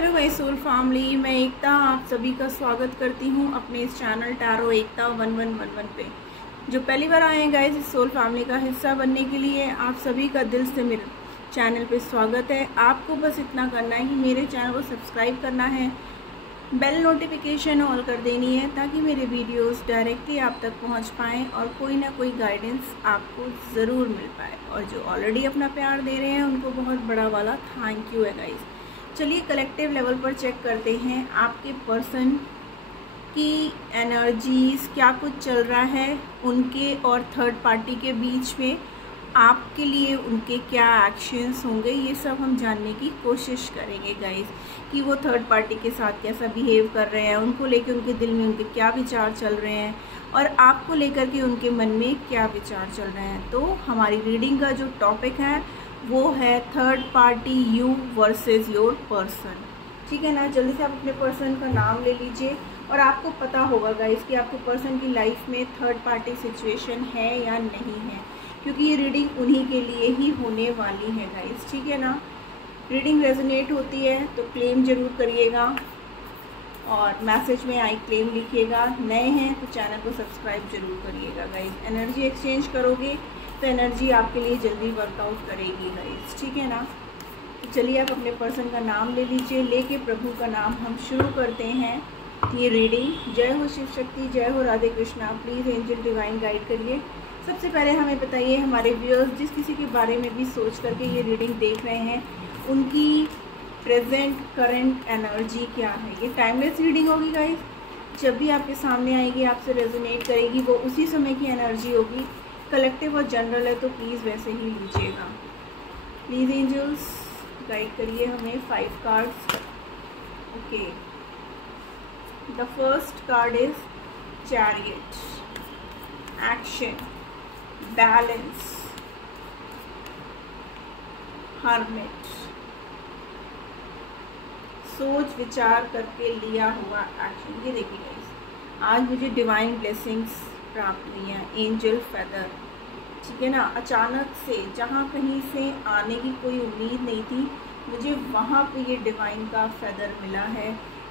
Hello guys soul family, मैं एकता आप सभी का स्वागत करती हूँ अपने इस चैनल टैरो एकता 1111 पे। जो पहली बार आए हैं गाइस इस सोल फैमिली का हिस्सा बनने के लिए आप सभी का दिल से मेरे चैनल पे स्वागत है। आपको बस इतना करना है कि मेरे चैनल को सब्सक्राइब करना है, बेल नोटिफिकेशन ऑल कर देनी है ताकि मेरे वीडियोस डायरेक्टली आप तक पहुंच पाएँ और कोई ना कोई गाइडेंस आपको ज़रूर मिल पाए। और जो ऑलरेडी अपना प्यार दे रहे हैं उनको बहुत बड़ा वाला थैंक यू है गाइस। चलिए कलेक्टिव लेवल पर चेक करते हैं आपके पर्सन की एनर्जीज, क्या कुछ चल रहा है उनके और थर्ड पार्टी के बीच में, आपके लिए उनके क्या एक्शंस होंगे, ये सब हम जानने की कोशिश करेंगे गाइस कि वो थर्ड पार्टी के साथ कैसा बिहेव कर रहे हैं, उनको लेकर उनके दिल में उनके क्या विचार चल रहे हैं और आपको लेकर के उनके मन में क्या विचार चल रहे हैं। तो हमारी रीडिंग का जो टॉपिक है वो है third party you versus your person. ठीक है ना। जल्दी से आप अपने पर्सन का नाम ले लीजिए और आपको पता होगा गाइस कि आपके पर्सन की लाइफ में थर्ड पार्टी सिचुएशन है या नहीं है, क्योंकि ये रीडिंग उन्हीं के लिए ही होने वाली है गाइस। ठीक है ना। रीडिंग रेजोनेट होती है तो क्लेम जरूर करिएगा और मैसेज में आई क्लेम लिखिएगा। नए हैं तो चैनल को सब्सक्राइब जरूर करिएगा गाइस। एनर्जी एक्सचेंज करोगे तो एनर्जी आपके लिए जल्दी वर्कआउट करेगी गाइस। ठीक है ना। तो चलिए आप अपने पर्सन का नाम ले लीजिए, लेके प्रभु का नाम हम शुरू करते हैं ये रीडिंग। जय हो शिव शक्ति, जय हो Radhe Krishna. Please angel divine guide करिए। सबसे पहले हमें बताइए हमारे व्यूअर्स जिस किसी के बारे में भी सोच करके ये रीडिंग देख रहे हैं उनकी प्रेजेंट करंट एनर्जी क्या है। ये टाइमलेस रीडिंग होगी गाइस। जब भी आपके सामने आएगी आपसे रेजोनेट करेगी वो उसी समय की एनर्जी होगी। कलेक्टिव और जनरल है तो प्लीज़ वैसे ही लीजिएगा। प्लीज़ एंजल्स गाइड करिए हमें 5 cards. Okay, the first card is chariot, action, balance, hermit, सोच विचार करके लिया हुआ एक्शन। ये देखिए गाइस, आज मुझे डिवाइन ब्लेसिंग्स प्राप्त हुई हैं, एंजल फेदर। ठीक है ना। अचानक से जहाँ कहीं से आने की कोई उम्मीद नहीं थी, मुझे वहाँ पे ये डिवाइन का फेदर मिला है।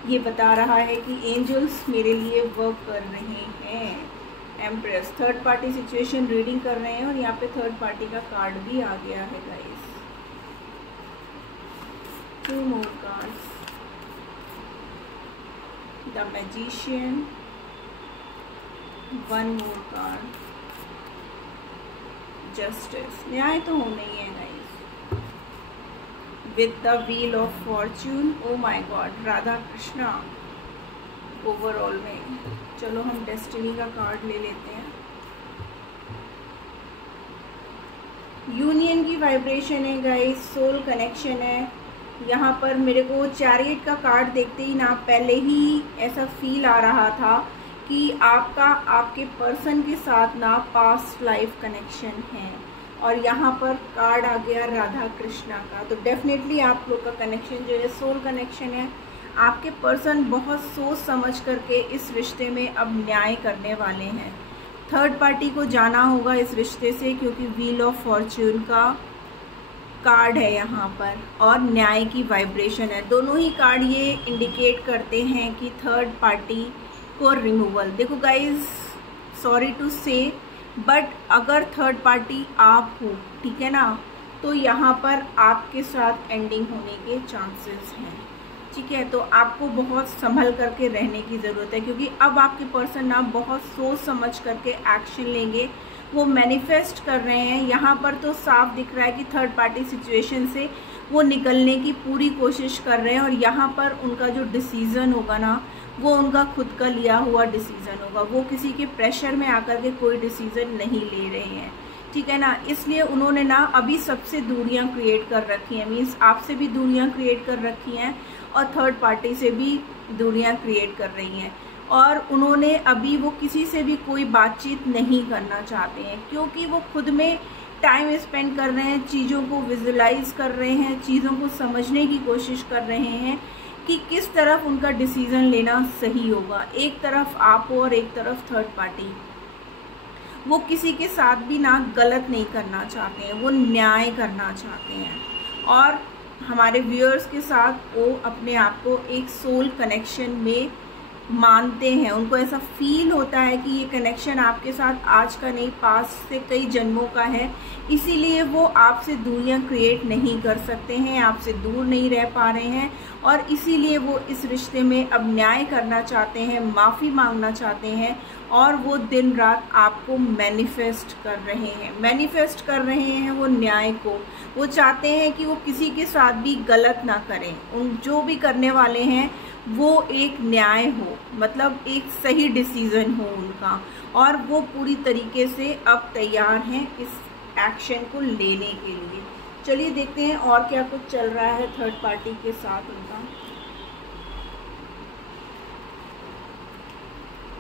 ये बता रहा है कि एंजल्स मेरे लिए वर्क कर रहे हैं। Empress, third party situation reading कर रहे हैं और यहाँ पे थर्ड पार्टी का कार्ड भी आ गया है guys. 2 more cards, the magician, 1 more card, justice. न्याय तो होना ही है guys. With the wheel of Fortune, oh my God, Radha Krishna overall में। चलो हम डेस्टिनी का कार्ड ले लेते हैं। यूनियन की वाइब्रेशन है गाइस, सोल कनेक्शन है। यहाँ पर मेरे को चैरियट का कार्ड देखते ही ना पहले ही ऐसा फील आ रहा था कि आपका आपके पर्सन के साथ ना पास्ट लाइफ कनेक्शन है। और यहाँ पर कार्ड आ गया राधा कृष्णा का, तो डेफिनेटली आप लोग का कनेक्शन जो है सोल कनेक्शन है। आपके पर्सन बहुत सोच समझ करके इस रिश्ते में अब न्याय करने वाले हैं। थर्ड पार्टी को जाना होगा इस रिश्ते से, क्योंकि व्हील ऑफ फॉर्च्यून का कार्ड है यहाँ पर और न्याय की वाइब्रेशन है। दोनों ही कार्ड ये इंडिकेट करते हैं कि थर्ड पार्टी को रिमूवल। देखो गाइज, सॉरी टू से बट अगर थर्ड पार्टी आप हो, ठीक है ना, तो यहाँ पर आपके साथ एंडिंग होने के चांसेस हैं। ठीक है। तो आपको बहुत संभल करके रहने की ज़रूरत है, क्योंकि अब आपके पर्सन ना बहुत सोच समझ करके एक्शन लेंगे। वो मैनिफेस्ट कर रहे हैं। यहाँ पर तो साफ दिख रहा है कि थर्ड पार्टी सिचुएशन से वो निकलने की पूरी कोशिश कर रहे हैं और यहाँ पर उनका जो डिसीज़न होगा ना वो उनका खुद का लिया हुआ डिसीज़न होगा। वो किसी के प्रेशर में आकर के कोई डिसीज़न नहीं ले रहे हैं। ठीक है ना। इसलिए उन्होंने ना अभी सबसे दूरियां क्रिएट कर रखी हैं, मीन्स आपसे भी दूरियां क्रिएट कर रखी हैं और थर्ड पार्टी से भी दूरियां क्रिएट कर रही हैं। और उन्होंने अभी वो किसी से भी कोई बातचीत नहीं करना चाहते हैं, क्योंकि वो खुद में टाइम स्पेंड कर रहे हैं, चीज़ों को विजुलाइज कर रहे हैं, चीज़ों को समझने की कोशिश कर रहे हैं कि किस तरफ उनका डिसीज़न लेना सही होगा। एक तरफ आप हो और एक तरफ थर्ड पार्टी। वो किसी के साथ भी ना गलत नहीं करना चाहते हैं, वो न्याय करना चाहते हैं। और हमारे व्यूअर्स के साथ वो अपने आप को एक सोल कनेक्शन में मानते हैं। उनको ऐसा फील होता है कि ये कनेक्शन आपके साथ आज का नहीं, पास से कई जन्मों का है। इसीलिए वो आपसे दूरियां क्रिएट नहीं कर सकते हैं, आपसे दूर नहीं रह पा रहे हैं, और इसीलिए वो इस रिश्ते में अब न्याय करना चाहते हैं, माफ़ी मांगना चाहते हैं, और वो दिन रात आपको मैनिफेस्ट कर रहे हैं वो न्याय को। वो चाहते हैं कि वो किसी के साथ भी गलत ना करें, उन जो भी करने वाले हैं वो एक न्याय हो, मतलब एक सही डिसीजन हो उनका, और वो पूरी तरीके से अब तैयार हैं इस एक्शन को लेने के लिए। चलिए देखते हैं और क्या कुछ चल रहा है थर्ड पार्टी के साथ उनका।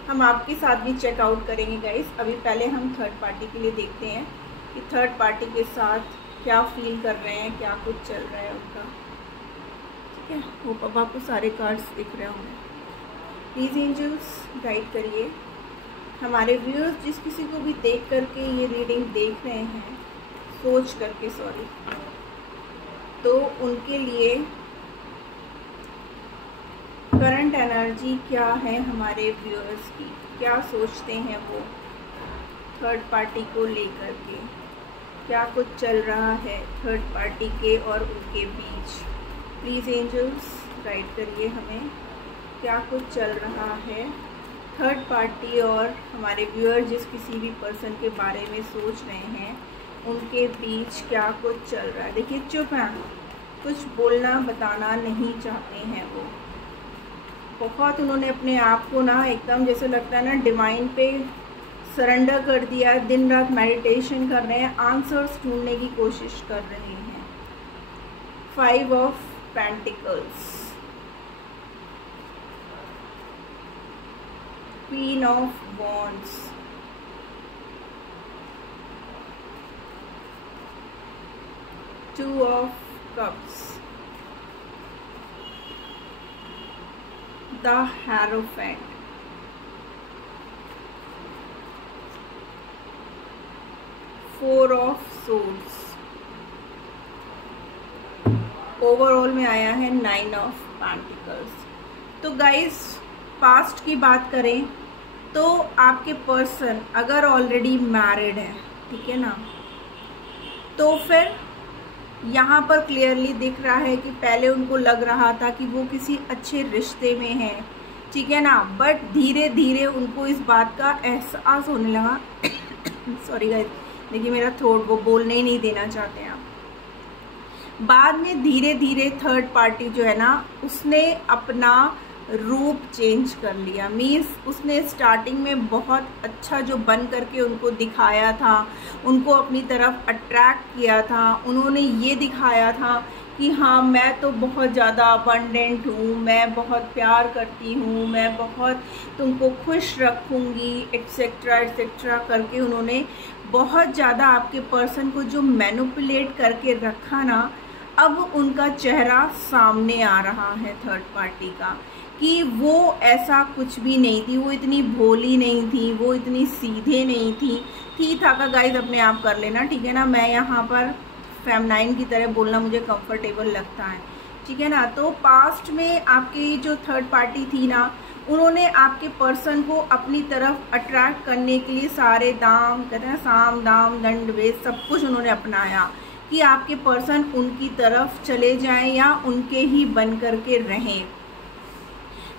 हम आपके साथ भी चेकआउट करेंगे गाइस। अभी पहले हम थर्ड पार्टी के लिए देखते हैं कि थर्ड पार्टी के साथ क्या फील कर रहे हैं, क्या कुछ चल रहा है उनका। ठीक है, वो पापा को सारे कार्ड्स दिख रहे होंगे। प्लीज़ एंजल्स गाइड करिए हमारे व्यूअर्स, जिस किसी को भी देख करके ये रीडिंग देख रहे हैं, सोच करके सॉरी, तो उनके लिए करंट एनर्जी क्या है हमारे व्यूअर्स की, क्या सोचते हैं वो थर्ड पार्टी को लेकर के, क्या कुछ चल रहा है थर्ड पार्टी के और उनके बीच। प्लीज़ एंजल्स गाइड करिए हमें, क्या कुछ चल रहा है थर्ड पार्टी और हमारे व्यूअर जिस किसी भी पर्सन के बारे में सोच रहे हैं उनके बीच क्या कुछ चल रहा है। देखिए चुप हैं, कुछ बोलना बताना नहीं चाहते हैं वो। बहुत उन्होंने अपने आप को ना एकदम जैसे लगता है ना डिवाइन पे सरेंडर कर दिया, दिन रात मेडिटेशन कर रहे हैं, आंसर्स ढूंढने की कोशिश कर रहे हैं। 5 of pentacles, queen of wands, two of cups, the hierophant, four of swords, overall में आया है 9 ऑफ पेंटिकल्स। तो गाइस पास्ट की बात करें तो आपके पर्सन अगर ऑलरेडी मैरिड है, ठीक है ना, तो फिर यहाँ पर क्लियरली दिख रहा है कि पहले उनको लग रहा था कि वो किसी अच्छे रिश्ते में है, ठीक है ना, बट धीरे धीरे उनको इस बात का एहसास होने लगा सॉरी गाइस, देखिए मेरा थ्रोट, वो बोलने ही नहीं देना चाहते हैं आप। बाद में धीरे धीरे थर्ड पार्टी जो है ना उसने अपना रूप चेंज कर लिया। मीन्स उसने स्टार्टिंग में बहुत अच्छा जो बन करके उनको दिखाया था, उनको अपनी तरफ अट्रैक्ट किया था, उन्होंने ये दिखाया था कि हाँ मैं तो बहुत ज़्यादा अबंडेंट हूँ, मैं बहुत प्यार करती हूँ, मैं बहुत तुमको खुश रखूँगी, एट्सेट्रा एट्सेट्रा करके उन्होंने बहुत ज़्यादा आपके पर्सन को जो मैनिपुलेट करके रखा ना, अब उनका चेहरा सामने आ रहा है थर्ड पार्टी का कि वो ऐसा कुछ भी नहीं थी, वो इतनी भोली नहीं थी, वो इतनी सीधे नहीं थी था का गाइस अपने आप कर लेना, ठीक है ना। मैं यहाँ पर फेमनाइन की तरह बोलना मुझे कंफर्टेबल लगता है, ठीक है ना। तो पास्ट में आपकी जो थर्ड पार्टी थी ना, उन्होंने आपके पर्सन को अपनी तरफ अट्रैक्ट करने के लिए सारे दाम कहते हैं साम दाम दंड भेद सब कुछ उन्होंने अपनाया कि आपके पर्सन उनकी तरफ चले जाएं या उनके ही बन करके रहें।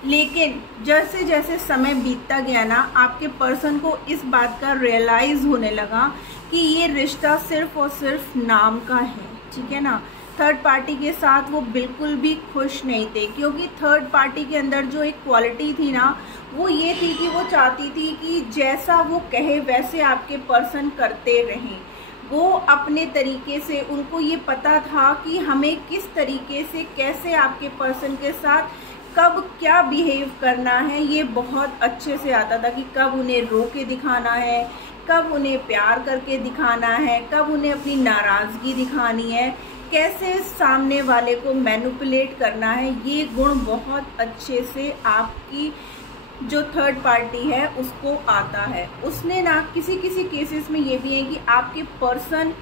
लेकिन जैसे जैसे समय बीतता गया ना, आपके पर्सन को इस बात का रियलाइज़ होने लगा कि ये रिश्ता सिर्फ और सिर्फ नाम का है, ठीक है ना। थर्ड पार्टी के साथ वो बिल्कुल भी खुश नहीं थे, क्योंकि थर्ड पार्टी के अंदर जो एक क्वालिटी थी ना, वो ये थी कि वो चाहती थी कि जैसा वो कहे वैसे आपके पर्सन करते रहें। वो अपने तरीके से, उनको ये पता था कि हमें किस तरीके से कैसे आपके पर्सन के साथ कब क्या बिहेव करना है, ये बहुत अच्छे से आता था कि कब उन्हें रो के दिखाना है, कब उन्हें प्यार करके दिखाना है, कब उन्हें अपनी नाराज़गी दिखानी है, कैसे सामने वाले को मैनिपुलेट करना है। ये गुण बहुत अच्छे से आपकी जो थर्ड पार्टी है उसको आता है। उसने ना किसी किसी केसेस में ये भी है कि आपके पर्सन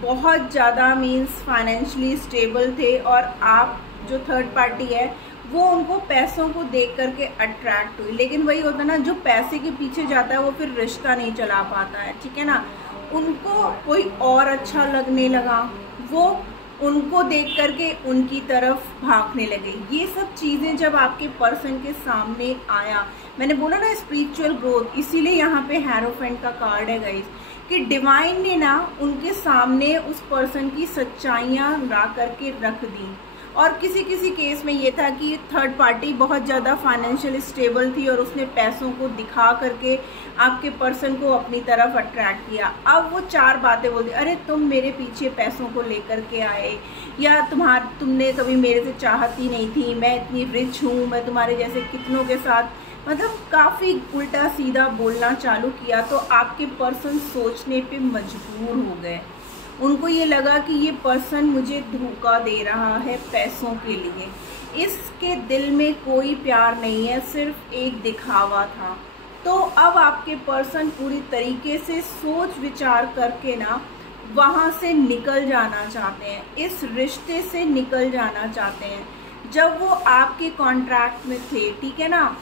बहुत ज़्यादा मीन्स फाइनेंशियली स्टेबल थे और आप जो थर्ड पार्टी है वो उनको पैसों को देख करके अट्रैक्ट हुई। लेकिन वही होता ना, जो पैसे के पीछे जाता है वो फिर रिश्ता नहीं चला पाता है, ठीक है ना। उनको कोई और अच्छा लगने लगा, वो उनको देख करके उनकी तरफ भागने लगे। ये सब चीज़ें जब आपके पर्सन के सामने आया, मैंने बोला ना स्पिरिचुअल ग्रोथ, इसीलिए यहाँ पे हेरोफेंट का कार्ड है गाइस, कि डिवाइन ने ना उनके सामने उस पर्सन की सच्चाइयाँ ला करके रख दी। और किसी किसी केस में ये था कि थर्ड पार्टी बहुत ज़्यादा फाइनेंशियल स्टेबल थी और उसने पैसों को दिखा करके आपके पर्सन को अपनी तरफ अट्रैक्ट किया। अब वो 4 बातें बोलती, अरे तुम मेरे पीछे पैसों को लेकर के आए, या तुमने कभी मेरे से चाहती नहीं थी, मैं इतनी रिच हूँ, मैं तुम्हारे जैसे कितनों के साथ, मतलब काफ़ी उल्टा सीधा बोलना चालू किया। तो आपके पर्सन सोचने पे मजबूर हो गए। उनको ये लगा कि ये पर्सन मुझे धोखा दे रहा है पैसों के लिए, इसके दिल में कोई प्यार नहीं है, सिर्फ एक दिखावा था। तो अब आपके पर्सन पूरी तरीके से सोच विचार करके ना वहाँ से निकल जाना चाहते हैं, इस रिश्ते से निकल जाना चाहते हैं। जब वो आपके कॉन्ट्रैक्ट में थे, ठीक है ना,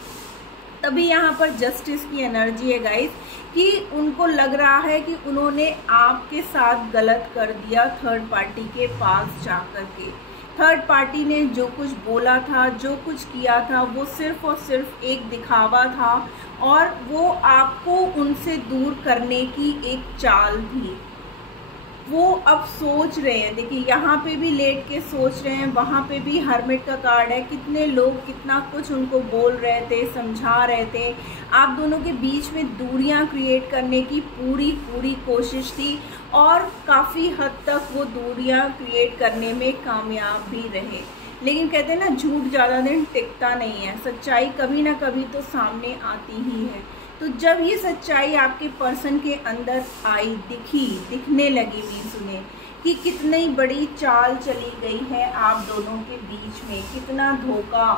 तभी यहाँ पर जस्टिस की एनर्जी है गाइस, कि उनको लग रहा है कि उन्होंने आपके साथ गलत कर दिया थर्ड पार्टी के पास जा कर के। थर्ड पार्टी ने जो कुछ बोला था, जो कुछ किया था, वो सिर्फ और सिर्फ एक दिखावा था और वो आपको उनसे दूर करने की एक चाल थी। वो अब सोच रहे हैं, देखिए यहाँ पे भी लेट के सोच रहे हैं, वहाँ पे भी हर्मिट का कार्ड है। कितने लोग कितना कुछ उनको बोल रहे थे, समझा रहे थे, आप दोनों के बीच में दूरियां क्रिएट करने की पूरी कोशिश थी और काफ़ी हद तक वो दूरियां क्रिएट करने में कामयाब भी रहे। लेकिन कहते हैं ना, झूठ ज़्यादा दिन टिकता नहीं है, सच्चाई कभी ना कभी तो सामने आती ही है। तो जब ये सच्चाई आपके पर्सन के अंदर आई, दिखने लगी, सुने कि कितनी बड़ी चाल चली गई है आप दोनों के बीच में, कितना धोखा।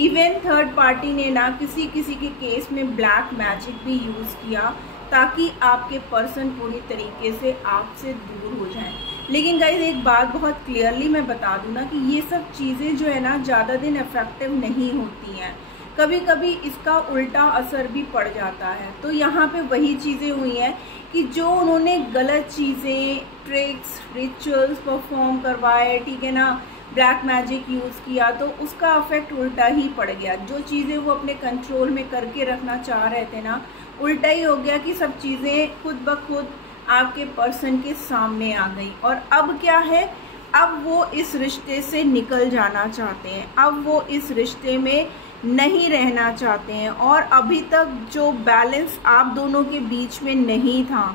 इवन थर्ड पार्टी ने ना किसी के केस में ब्लैक मैजिक भी यूज़ किया ताकि आपके पर्सन पूरी तरीके से आपसे दूर हो जाएं। लेकिन गाइज एक बात बहुत क्लियरली मैं बता दूं ना, कि ये सब चीज़ें जो है ना ज़्यादा दिन इफेक्टिव नहीं होती हैं, कभी कभी इसका उल्टा असर भी पड़ जाता है। तो यहाँ पे वही चीज़ें हुई हैं कि जो उन्होंने गलत चीज़ें, ट्रिक्स, रिचुअल्स परफॉर्म करवाए, ठीक है ना, ब्लैक मैजिक यूज़ किया, तो उसका इफेक्ट उल्टा ही पड़ गया। जो चीज़ें वो अपने कंट्रोल में करके रखना चाह रहे थे ना, उल्टा ही हो गया कि सब चीज़ें खुद ब खुद आपके पर्सन के सामने आ गई। और अब क्या है, अब वो इस रिश्ते से निकल जाना चाहते हैं, अब वो इस रिश्ते में नहीं रहना चाहते हैं। और अभी तक जो बैलेंस आप दोनों के बीच में नहीं था,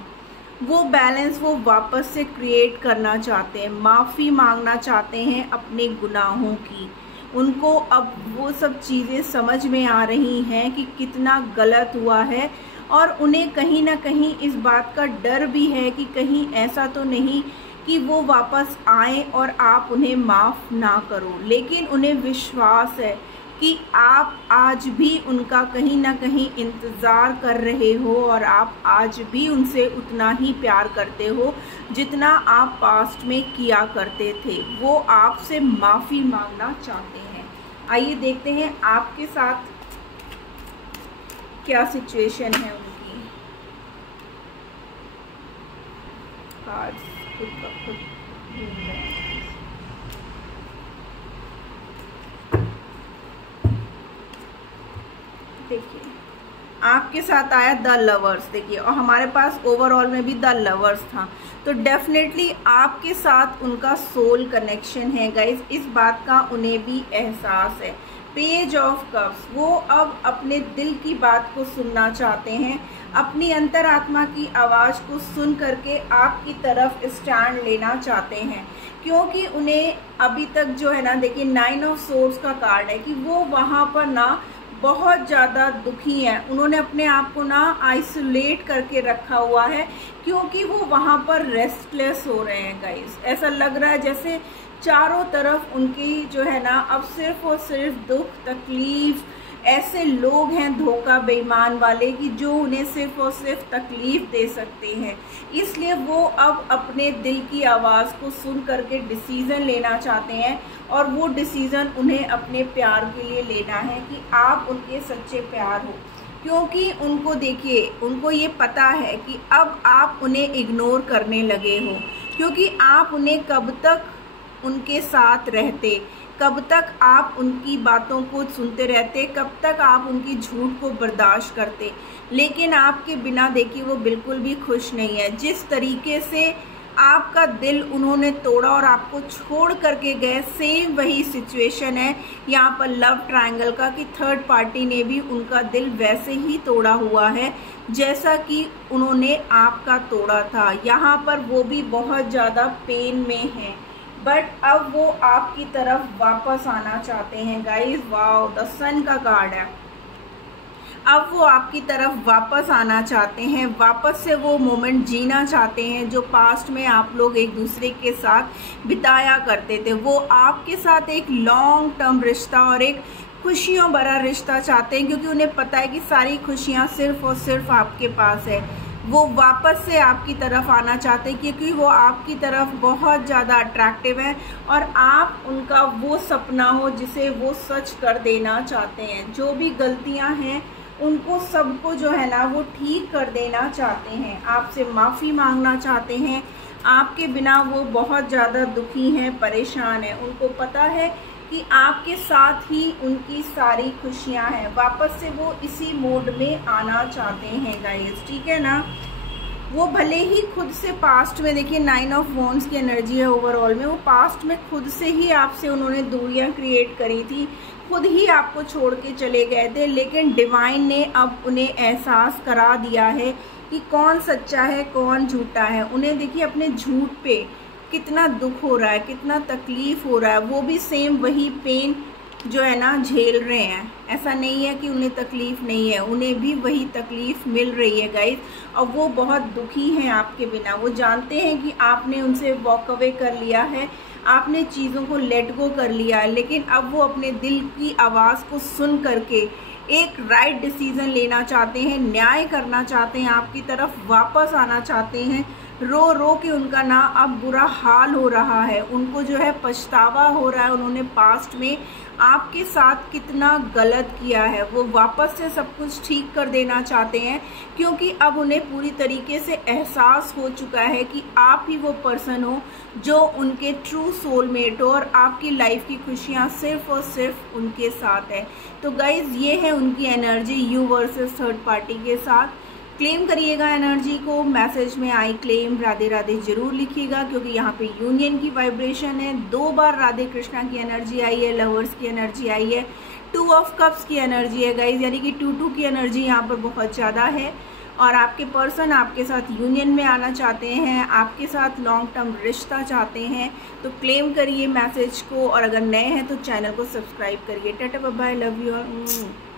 वो बैलेंस वो वापस से क्रिएट करना चाहते हैं, माफ़ी मांगना चाहते हैं अपने गुनाहों की। उनको अब वो सब चीज़ें समझ में आ रही हैं कि कितना गलत हुआ है, और उन्हें कहीं ना कहीं इस बात का डर भी है कि कहीं ऐसा तो नहीं कि वो वापस आए और आप उन्हें माफ़ ना करो। लेकिन उन्हें विश्वास है कि आप आज भी उनका कहीं ना कहीं इंतज़ार कर रहे हो और आप आज भी उनसे उतना ही प्यार करते हो जितना आप पास्ट में किया करते थे। वो आपसे माफ़ी मांगना चाहते हैं। आइए देखते हैं आपके साथ क्या सिचुएशन है उनकी। कार्ड्स खुद ब खुद घूम रहे हैं। देखिए आपके साथ आया द लवर्स, देखिए, और हमारे पास ओवरऑल में भी द लवर्स था। तो डेफिनेटली आपके साथ उनका सोल कनेक्शन है गाइज, इस बात का उन्हें भी एहसास है। पेज ऑफ कप्स, वो अब अपने दिल की बात को सुनना चाहते हैं, अपनी अंतरात्मा की आवाज़ को सुन करके आपकी तरफ स्टैंड लेना चाहते हैं। क्योंकि उन्हें अभी तक जो है ना, देखिए 9 ऑफ सोर्ड्स का कार्ड है कि वो वहाँ पर ना बहुत ज़्यादा दुखी हैं। उन्होंने अपने आप को ना आइसोलेट करके रखा हुआ है क्योंकि वो वहाँ पर रेस्टलेस हो रहे हैं गाइस। ऐसा लग रहा है जैसे चारों तरफ उनकी जो है ना अब सिर्फ और सिर्फ दुख, तकलीफ, ऐसे लोग हैं धोखा बेईमान वाले कि जो उन्हें सिर्फ और सिर्फ तकलीफ दे सकते हैं। इसलिए वो अब अपने दिल की आवाज़ को सुन करके डिसीज़न लेना चाहते हैं, और वो डिसीज़न उन्हें अपने प्यार के लिए लेना है कि आप उनके सच्चे प्यार हो। क्योंकि उनको देखिए, उनको ये पता है कि अब आप उन्हें इग्नोर करने लगे हो, क्योंकि आप उन्हें कब तक उनके साथ रहते, कब तक आप उनकी बातों को सुनते रहते, कब तक आप उनकी झूठ को बर्दाश्त करते। लेकिन आपके बिना देखिए वो बिल्कुल भी खुश नहीं है। जिस तरीके से आपका दिल उन्होंने तोड़ा और आपको छोड़ करके गए, सेम वही सिचुएशन है यहाँ पर लव ट्रायंगल का, कि थर्ड पार्टी ने भी उनका दिल वैसे ही तोड़ा हुआ है जैसा कि उन्होंने आपका तोड़ा था। यहाँ पर वो भी बहुत ज़्यादा पेन में हैं, बट अब वो आपकी तरफ वापस आना चाहते हैं गाइस। वाओ, द सन का कार्ड है। अब वो आपकी तरफ वापस आना चाहते हैं, वापस से वो मोमेंट जीना चाहते हैं जो पास्ट में आप लोग एक दूसरे के साथ बिताया करते थे। वो आपके साथ एक लॉन्ग टर्म रिश्ता और एक खुशियों भरा रिश्ता चाहते हैं, क्योंकि उन्हें पता है कि सारी खुशियाँ सिर्फ और सिर्फ आपके पास है। वो वापस से आपकी तरफ आना चाहते हैं क्योंकि वो आपकी तरफ बहुत ज़्यादा अट्रैक्टिव है, और आप उनका वो सपना हो जिसे वो सच कर देना चाहते हैं। जो भी गलतियां हैं उनको सबको जो है ना वो ठीक कर देना चाहते हैं, आपसे माफ़ी मांगना चाहते हैं। आपके बिना वो बहुत ज़्यादा दुखी हैं, परेशान हैं। उनको पता है कि आपके साथ ही उनकी सारी खुशियां हैं। वापस से वो इसी मोड में आना चाहते हैं गाइस, ठीक है ना। वो भले ही खुद से पास्ट में, देखिए 9 ऑफ वॉन्ड्स की एनर्जी है ओवरऑल में, वो पास्ट में खुद से ही आपसे उन्होंने दूरियां क्रिएट करी थी, खुद ही आपको छोड़ के चले गए थे। लेकिन डिवाइन ने अब उन्हें एहसास करा दिया है कि कौन सच्चा है कौन झूठा है। उन्हें देखिए अपने झूठ पे कितना दुख हो रहा है, कितना तकलीफ हो रहा है। वो भी सेम वही पेन जो है ना झेल रहे हैं। ऐसा नहीं है कि उन्हें तकलीफ़ नहीं है, उन्हें भी वही तकलीफ़ मिल रही है गाइस। और वो बहुत दुखी हैं आपके बिना। वो जानते हैं कि आपने उनसे वॉक अवे कर लिया है, आपने चीज़ों को लेट गो कर लिया है, लेकिन अब वो अपने दिल की आवाज़ को सुन करके एक राइट डिसीज़न लेना चाहते हैं, न्याय करना चाहते हैं, आपकी तरफ वापस आना चाहते हैं। रो रो के उनका ना अब बुरा हाल हो रहा है, उनको जो है पछतावा हो रहा है, उन्होंने पास्ट में आपके साथ कितना गलत किया है। वो वापस से सब कुछ ठीक कर देना चाहते हैं, क्योंकि अब उन्हें पूरी तरीके से एहसास हो चुका है कि आप ही वो पर्सन हो जो उनके ट्रू सोलमेट हो, और आपकी लाइफ की खुशियाँ सिर्फ और सिर्फ उनके साथ है। तो गाइज़ ये है उनकी energy you versus third party के साथ। क्लेम करिएगा एनर्जी को, मैसेज में आई क्लेम राधे राधे जरूर लिखिएगा, क्योंकि यहाँ पे यूनियन की वाइब्रेशन है। 2 बार राधे कृष्णा की एनर्जी आई है, लवर्स की एनर्जी आई है, 2 ऑफ कप्स की एनर्जी है गाइज, यानी कि 2 की एनर्जी यहाँ पर बहुत ज़्यादा है। और आपके पर्सन आपके साथ यूनियन में आना चाहते हैं, आपके साथ लॉन्ग टर्म रिश्ता चाहते हैं। तो क्लेम करिए मैसेज को, और अगर नए हैं तो चैनल को सब्सक्राइब करिए। Ta-ta bye bye, love you all.